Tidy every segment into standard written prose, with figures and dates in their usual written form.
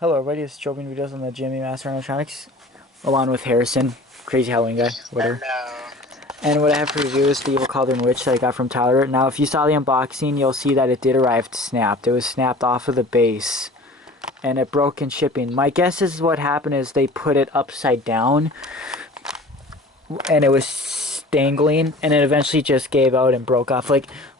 Hello everybody, it's Joe making videos on the Gemmy Master Animatronics, along with Harrison, crazy Halloween guy, whatever. Hello. And what I have for you to do is the Evil Cauldron Witch that I got from Tyler. Now if you saw the unboxing, you'll see that it did arrive snapped. It was snapped off of the base, and it broke in shipping. My guess is what happened is they put it upside down, and it was dangling, and it eventually just gave out and broke off.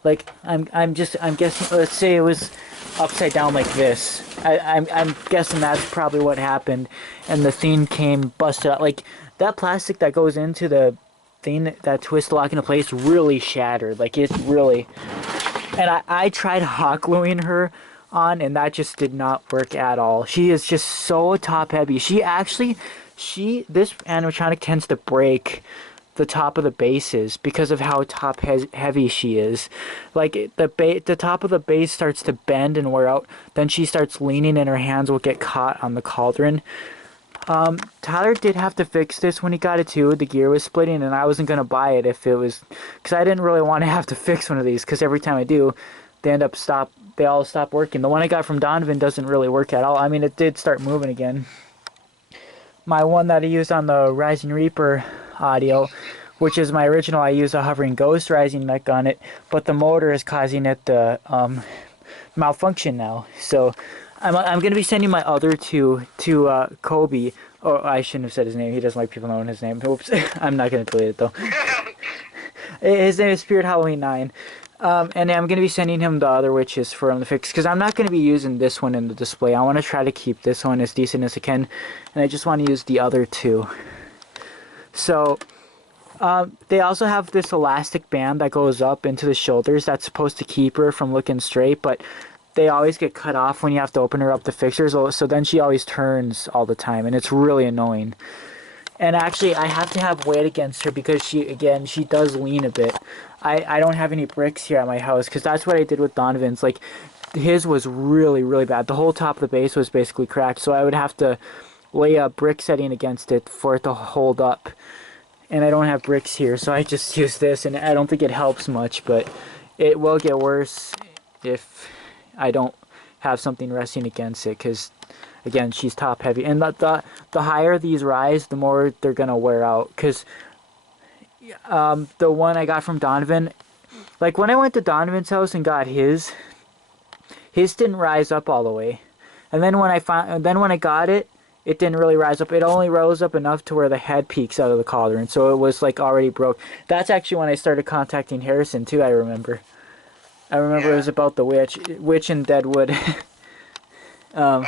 I'm guessing, let's say it was upside down like this. I'm guessing that's probably what happened, and the thing came busted out. Like, that plastic that goes into the thing that twists the lock into place really shattered. Like, it's really... And I tried hot gluing her on, and that just did not work at all. She is just so top heavy. This animatronic tends to break the top of the bases because of how top heavy she is. Like, the top of the base starts to bend and wear out, then she starts leaning and her hands will get caught on the cauldron. Tyler did have to fix this when he got it too. The gear was splitting, and I wasn't gonna buy it if it was, because I didn't really want to have to fix one of these, because every time I do, they all stop working. The one I got from Donovan doesn't really work at all. I mean, it did start moving again. My one that I used on the Rising Reaper audio, which is my original, I use a hovering ghost rising mech on it, but the motor is causing it to malfunction now. So I'm going to be sending my other two to Kobe. Oh, I shouldn't have said his name. He doesn't like people knowing his name. Oops. I'm not going to delete it though. His name is Spirit Halloween 9. And I'm going to be sending him the other witches for him to fix, because I'm not going to be using this one in the display. I want to try to keep this one as decent as I can, and I just want to use the other two. So, they also have this elastic band that goes up into the shoulders that's supposed to keep her from looking straight, but they always get cut off when you have to open her up to fix her, so then she always turns all the time, and it's really annoying. And actually, I have to have weight against her because she does lean a bit. I don't have any bricks here at my house, because that's what I did with Donovan's. Like, his was really, really bad. The whole top of the base was basically cracked, so I would have to lay a brick setting against it for it to hold up. And I don't have bricks here, so I just use this, and I don't think it helps much, but it will get worse if I don't have something resting against it, because again, she's top heavy, and the higher these rise, the more they're gonna wear out. Because the one I got from Donovan, like when I went to Donovan's house and got his didn't rise up all the way, and then when I got it, it didn't really rise up. It only rose up enough to where the head peeks out of the cauldron, so it was like already broke. That's actually when I started contacting Harrison too. I remember Yeah. it was about the witch in Deadwood. Oh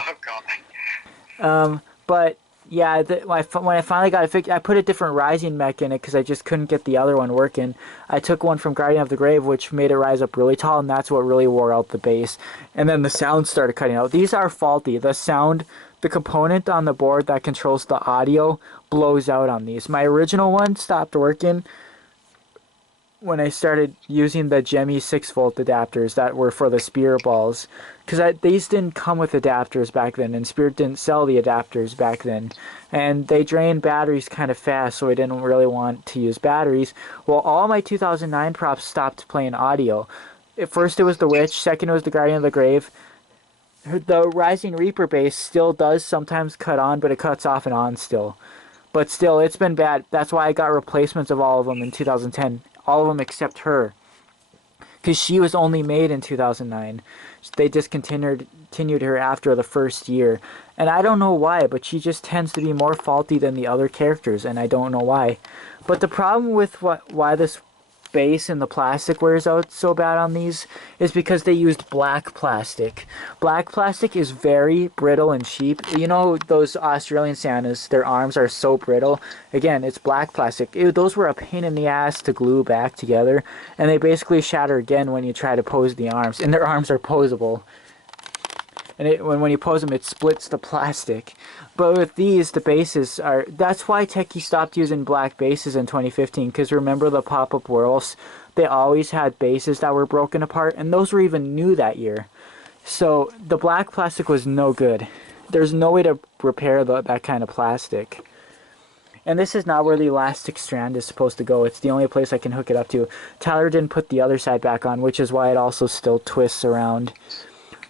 god. But yeah, when I finally got it fixed, I put a different rising mech in it because I just couldn't get the other one working. I took one from Guardian of the Grave, which made it rise up really tall, and that's what really wore out the base. And then the sound started cutting out. These are faulty. The component on the board that controls the audio blows out on these. My original one stopped working when I started using the Gemmy 6-volt adapters that were for the spear balls, because these didn't come with adapters back then, and Spirit didn't sell the adapters back then, and they drained batteries kind of fast, so I didn't really want to use batteries. Well, all my 2009 props stopped playing audio. At first it was the Witch, second it was the Guardian of the Grave. The Rising Reaper base still does sometimes cut on, but it cuts off and on still. But still, it's been bad. That's why I got replacements of all of them in 2010. All of them except her, because she was only made in 2009. They discontinued her after the first year, and I don't know why, but she just tends to be more faulty than the other characters, and I don't know why. But the problem with why this base and the plastic wears out so bad on these is because they used black plastic. Black plastic is very brittle and cheap. You know those Australian Santas, their arms are so brittle. Again, it's black plastic. Those were a pain in the ass to glue back together, and they basically shatter again when you try to pose the arms, and their arms are posable. And when you pose them, it splits the plastic. But with these, the bases are... That's why Tekky stopped using black bases in 2015, because remember the pop-up worlds? They always had bases that were broken apart, and those were even new that year. So the black plastic was no good. There's no way to repair that kind of plastic. And this is not where the elastic strand is supposed to go. It's the only place I can hook it up to. Tyler didn't put the other side back on, which is why it also still twists around.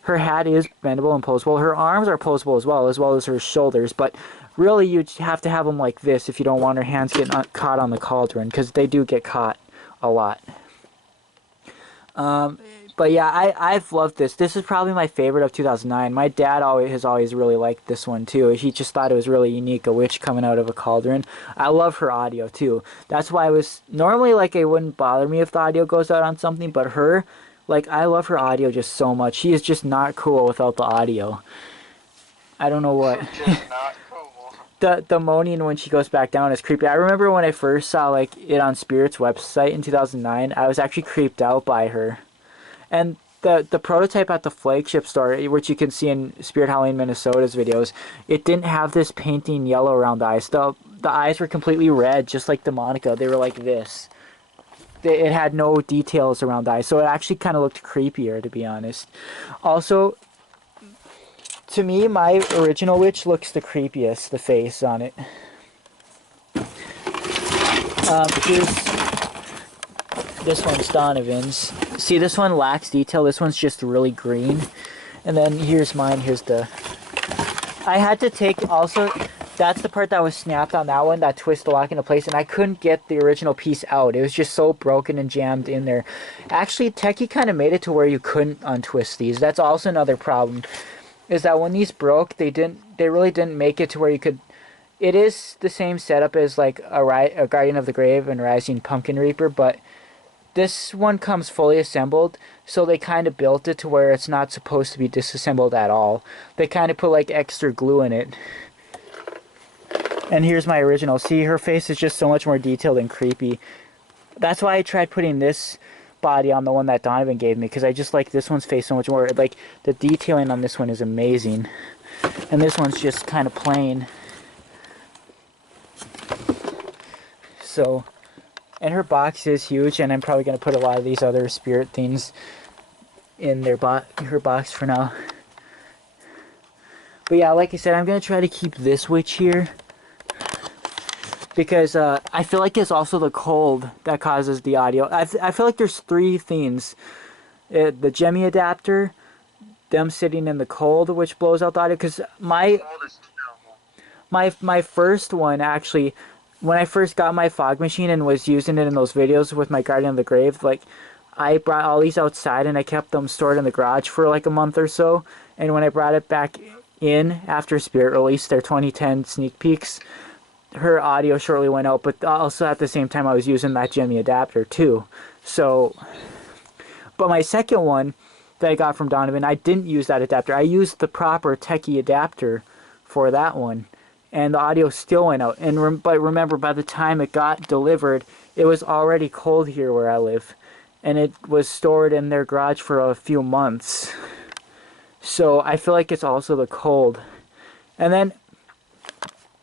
her hat is bendable and posable. Her arms are posable as well as her shoulders, but really you have to have them like this if you don't want her hands getting caught on the cauldron, because they do get caught a lot. But yeah, I've loved this. This is probably my favorite of 2009. My dad has always really liked this one too. He just thought it was really unique, a witch coming out of a cauldron. I love her audio too. That's why I was normally like, it wouldn't bother me if the audio goes out on something, but her, like, I love her audio just so much. She is just not cool without the audio. I don't know what. Just not cool. The moaning when she goes back down is creepy. I remember when I first saw like it on Spirit's website in 2009, I was actually creeped out by her. And the prototype at the flagship store, which you can see in Spirit Halloween Minnesota's videos, it didn't have this painting yellow around the eyes. The eyes were completely red, just like the Monica. They were like this. It had no details around the eyes, so it actually kind of looked creepier, to be honest. Also, to me, my original witch looks the creepiest, the face on it. This one's Donovan's. See, this one lacks detail. This one's just really green. And then here's mine. Here's the... I had to take also... That's the part that was snapped on that one, that twist the lock into place, and I couldn't get the original piece out. It was just so broken and jammed in there. Actually, Tekky kind of made it to where you couldn't untwist these. That's also another problem, is that when these broke, they really didn't make it to where you could... It is the same setup as like a Guardian of the Grave and Rising Pumpkin Reaper, but this one comes fully assembled, so they kind of built it to where it's not supposed to be disassembled at all. They kind of put like extra glue in it. And here's my original. See, her face is just so much more detailed and creepy. That's why I tried putting this body on the one that Donovan gave me, because I just like this one's face so much more. Like, the detailing on this one is amazing. And this one's just kind of plain. So... And her box is huge, and I'm probably going to put a lot of these other spirit things in her box for now. But yeah, like I said, I'm going to try to keep this witch here, because I feel like it's also the cold that causes the audio. I feel like there's three things. The Gemmy adapter, them sitting in the cold, which blows out the audio, because my first one, actually... When I first got my fog machine and was using it in those videos with my Guardian of the Grave, like, I brought all these outside and I kept them stored in the garage for like a month or so. And when I brought it back in after Spirit released their 2010 sneak peeks, her audio shortly went out, but also at the same time I was using that Gemmy adapter too. So, but my second one that I got from Donovan, I didn't use that adapter. I used the proper Tekky adapter for that one. And the audio still went out. But remember, by the time it got delivered, it was already cold here where I live. And it was stored in their garage for a few months. So I feel like it's also the cold. And then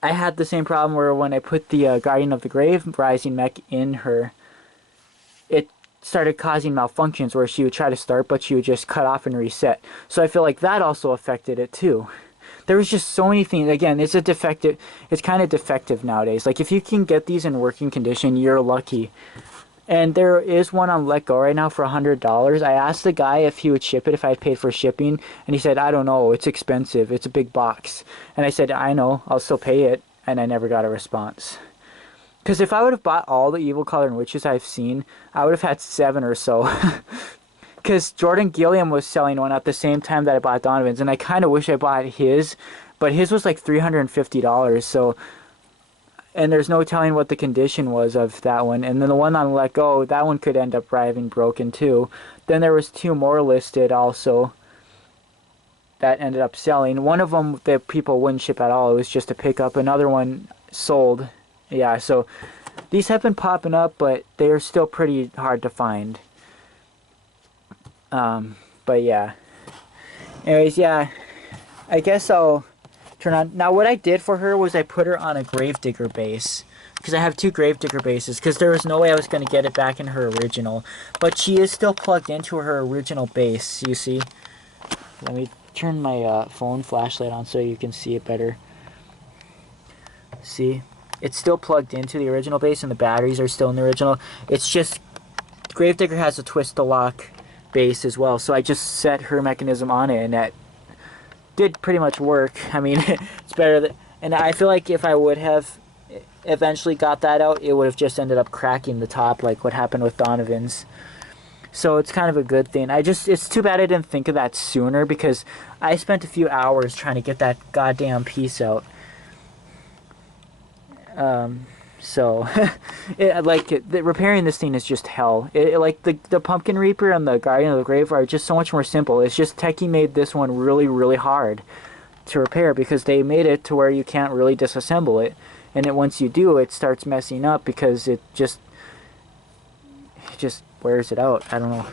I had the same problem where when I put the Guardian of the Grave Rising mech in her, it started causing malfunctions where she would try to start, but she would just cut off and reset. So I feel like that also affected it too. There was just so many things. Again, it's kind of defective nowadays. Like, if you can get these in working condition, you're lucky. And there is one on Let Go right now for $100. I asked the guy if he would ship it if I had paid for shipping, and he said, I don't know, it's expensive, it's a big box. And I said, I know, I'll still pay it, and I never got a response. Because if I would have bought all the Evil Cauldron Witches I've seen, I would have had 7 or so. Because Jordan Gilliam was selling one at the same time that I bought Donovan's, and I kind of wish I bought his, but his was like $350, so, and there's no telling what the condition was of that one. And then the one on Let Go, that one could end up arriving broken too. Then there was 2 more listed also that ended up selling. One of them the people wouldn't ship at all, it was just a pickup. Another one sold. Yeah, so these have been popping up, but they are still pretty hard to find. But yeah. Anyways, yeah. I guess I'll turn on... Now, what I did for her was I put her on a Gravedigger base. Because I have 2 Gravedigger bases. Because there was no way I was going to get it back in her original. But she is still plugged into her original base, you see. Let me turn my phone flashlight on so you can see it better. See? It's still plugged into the original base and the batteries are still in the original. It's just... Gravedigger has a twist to lock base as well. So I just set her mechanism on it, and that did pretty much work. I mean, it's better than, and I feel like if I would have eventually got that out, it would have just ended up cracking the top like what happened with Donovan's. So it's kind of a good thing. It's too bad I didn't think of that sooner, because I spent a few hours trying to get that goddamn piece out. So repairing this thing is just hell. Like the Pumpkin Reaper and the Guardian of the Grave are just so much more simple. It's just Tekky made this one really, really hard to repair, because they made it to where you can't really disassemble it, and once you do, it starts messing up because it just wears it out. I don't know.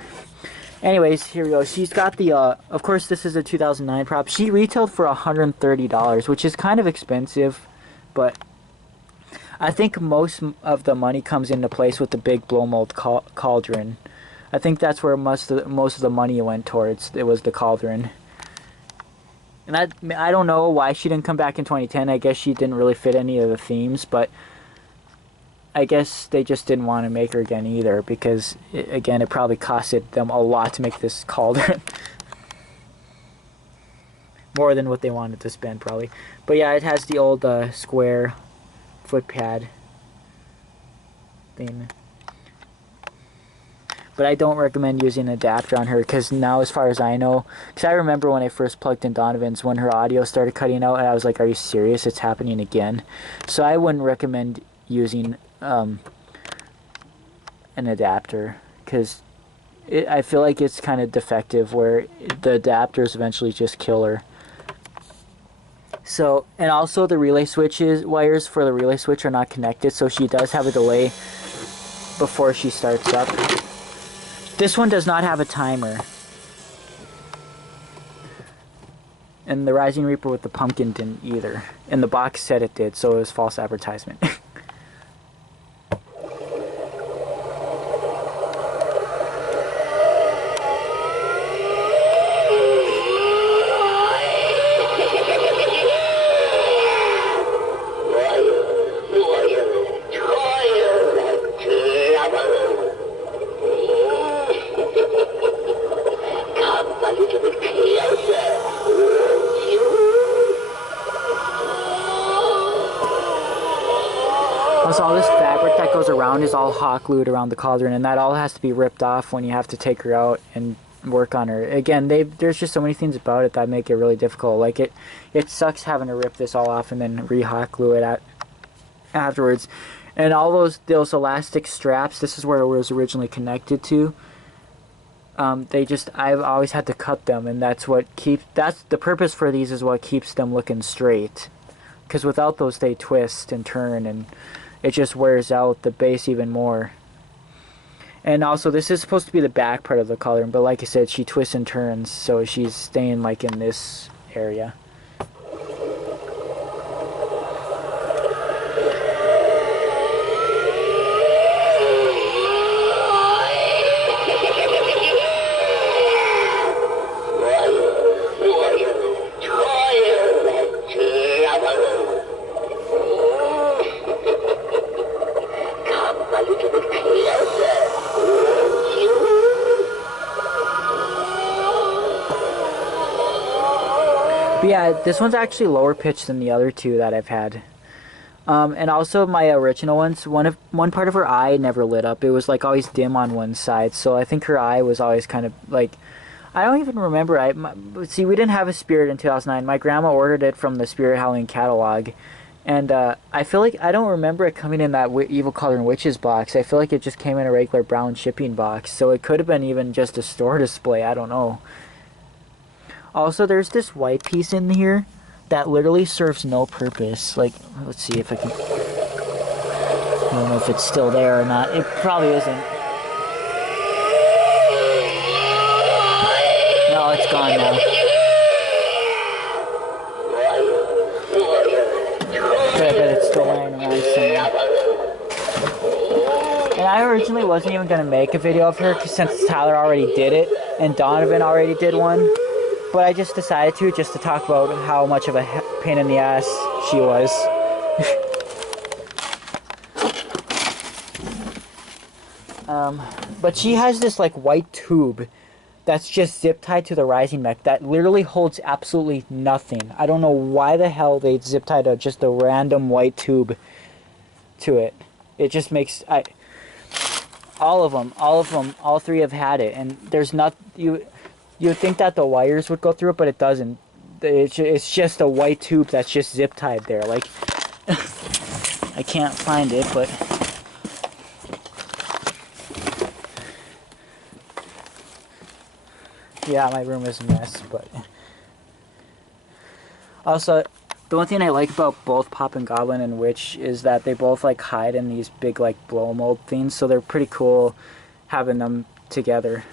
Anyways, here we go. She's got the of course this is a 2009 prop. She retailed for $130, which is kind of expensive, but I think most of the money comes into place with the big blow mold Cauldron. I think that's where most of the money went towards. It was the Cauldron. And I don't know why she didn't come back in 2010. I guess she didn't really fit any of the themes, but I guess they just didn't want to make her again either, because again, it probably costed them a lot to make this Cauldron. More than what they wanted to spend, probably. But yeah, it has the old square foot pad thing. But I don't recommend using an adapter on her, because now, as far as I know, because I remember when I first plugged in Donovan's, when her audio started cutting out, and I was like, are you serious? It's happening again. So I wouldn't recommend using an adapter, because I feel like it's kind of defective, where the adapters eventually just kill her. So, and also the relay wires for the relay switch are not connected, so she does have a delay before she starts up. This one does not have a timer. And the Rising Reaper with the pumpkin didn't either. And the box said it did, so it was false advertisement. All this fabric that goes around is all hot glued around the Cauldron, and that all has to be ripped off when you have to take her out and work on her. Again, there's just so many things about it that make it really difficult. Like it sucks having to rip this all off and then re-hot glue it afterwards. And all those elastic straps, this is where it was originally connected to. I've always had to cut them, and that's the purpose for these, is what keeps them looking straight. Because without those, they twist and turn, and it just wears out the base even more. And also, this is supposed to be the back part of the Cauldron, but like I said, she twists and turns, so she's staying like in this area. But yeah, this one's actually lower pitched than the other two that I've had. And also my original ones, one part of her eye never lit up. It was like always dim on one side, so I think her eye was always kind of like, I don't even remember. See, we didn't have a Spirit in 2009. My grandma ordered it from the Spirit Halloween catalog, and I feel like I don't remember it coming in that Evil Cauldron Witches box. I feel like it just came in a regular brown shipping box, so it could have been even just a store display. I don't know. Also, there's this white piece in here that literally serves no purpose. Like, let's see if I can... I don't know if it's still there or not. It probably isn't. No, it's gone now. But I bet it's still laying around somewhere. And I originally wasn't even going to make a video of her, since Tyler already did it, and Donovan already did one. But I just decided to, just to talk about how much of a pain in the ass she was. But she has this like white tube that's just zip tied to the rising mech that literally holds absolutely nothing. I don't know why the hell they zip tied just a random white tube to it. It just makes all of them, all three have had it, and there's not you would think that the wires would go through it, but it doesn't. It's just a white tube that's just zip tied there. Like I can't find it, but yeah, my room is a mess, but also the one thing I like about both Pop and Goblin and Witch is that they both like hide in these big like blow mold things, so they're pretty cool having them together.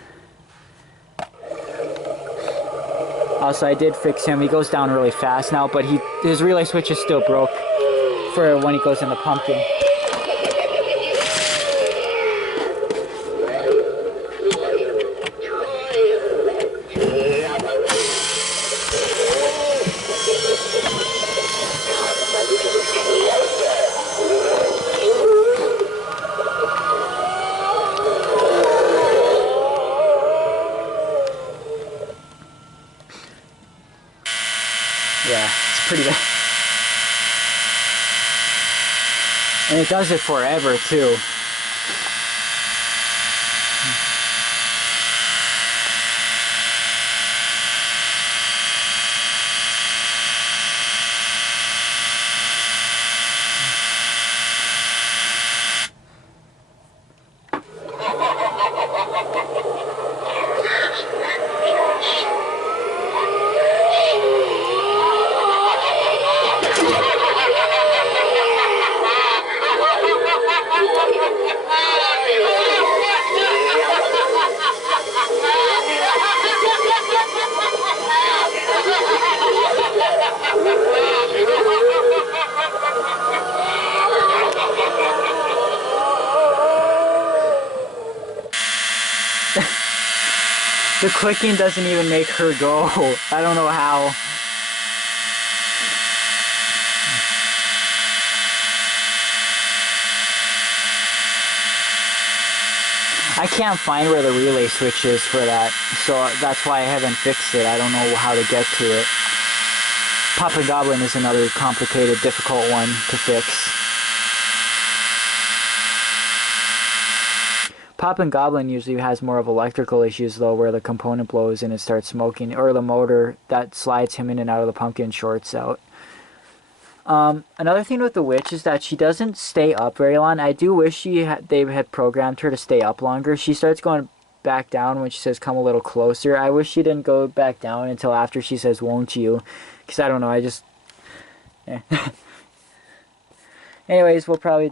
Also, I did fix him. He goes down really fast now, but his relay switch is still broke for when he goes in the pumpkin. Yeah, it's pretty bad. And it does it forever, too. The clicking doesn't even make her go. I don't know how. I can't find where the relay switch is for that, so that's why I haven't fixed it. I don't know how to get to it. Pop and Goblin is another complicated, difficult one to fix. Pop and Goblin usually has more of electrical issues though, where the component blows and it starts smoking, or the motor that slides him in and out of the pumpkin shorts out. Another thing with the Witch is that she doesn't stay up very long. I do wish they had programmed her to stay up longer. She starts going back down when she says come a little closer. I wish she didn't go back down until after she says won't you, because I don't know, yeah. Anyways, I'll probably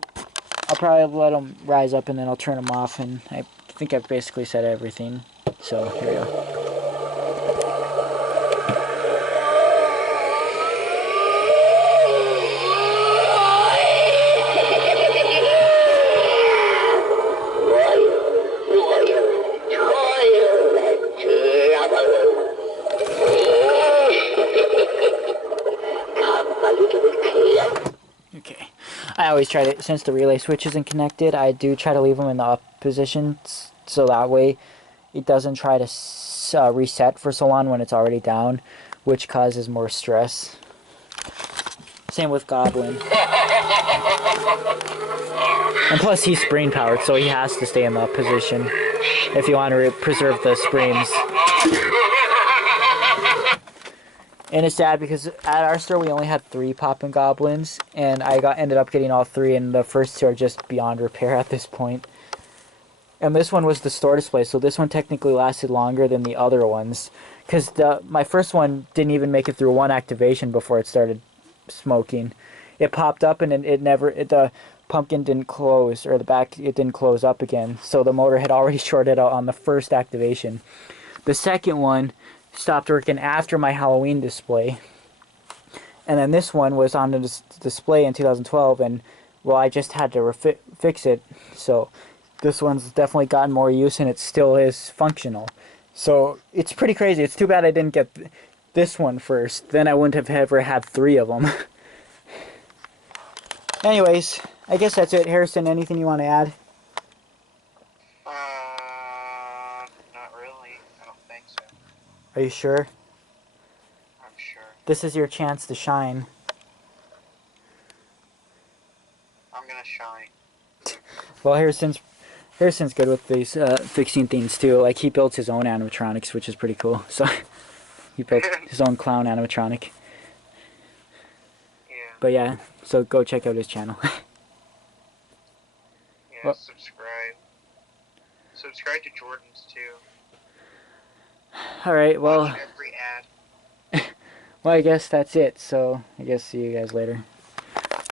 let them rise up and then I'll turn them off, and I think I've basically said everything. So here we go. I always try to, since the relay switch isn't connected, I do try to leave them in the up position, so that way it doesn't try to reset for so long when it's already down, which causes more stress. Same with Goblin. And plus he's spring powered, so he has to stay in the up position if you want to preserve the springs. And it's sad because at our store we only had 3 Poppin' Goblins, and I ended up getting all 3, and the first 2 are just beyond repair at this point. And this one was the store display, so this one technically lasted longer than the other ones, because my first one didn't even make it through 1 activation before it started smoking. It popped up and the pumpkin didn't close, or the back, it didn't close up again, so the motor had already shorted out on the first activation. The second one stopped working after my Halloween display, and then this one was on the display in 2012, and well, I just had to fix it, so this one's definitely gotten more use and it still is functional. So it's pretty crazy. It's too bad I didn't get this one first, then I wouldn't have ever had 3 of them. Anyways, I guess that's it. Harrison, anything you want to add? Not really, I don't think. Are you sure? I'm sure. This is your chance to shine. I'm gonna shine. Well, Harrison's good with these fixing things too. Like he built his own animatronics, which is pretty cool. So he built his own clown animatronic. Yeah. But yeah, so go check out his channel. Yeah, Well- subscribe. Subscribe to Jordan's too. All right, well, Watch every ad. I guess that's it. So I guess see you guys later.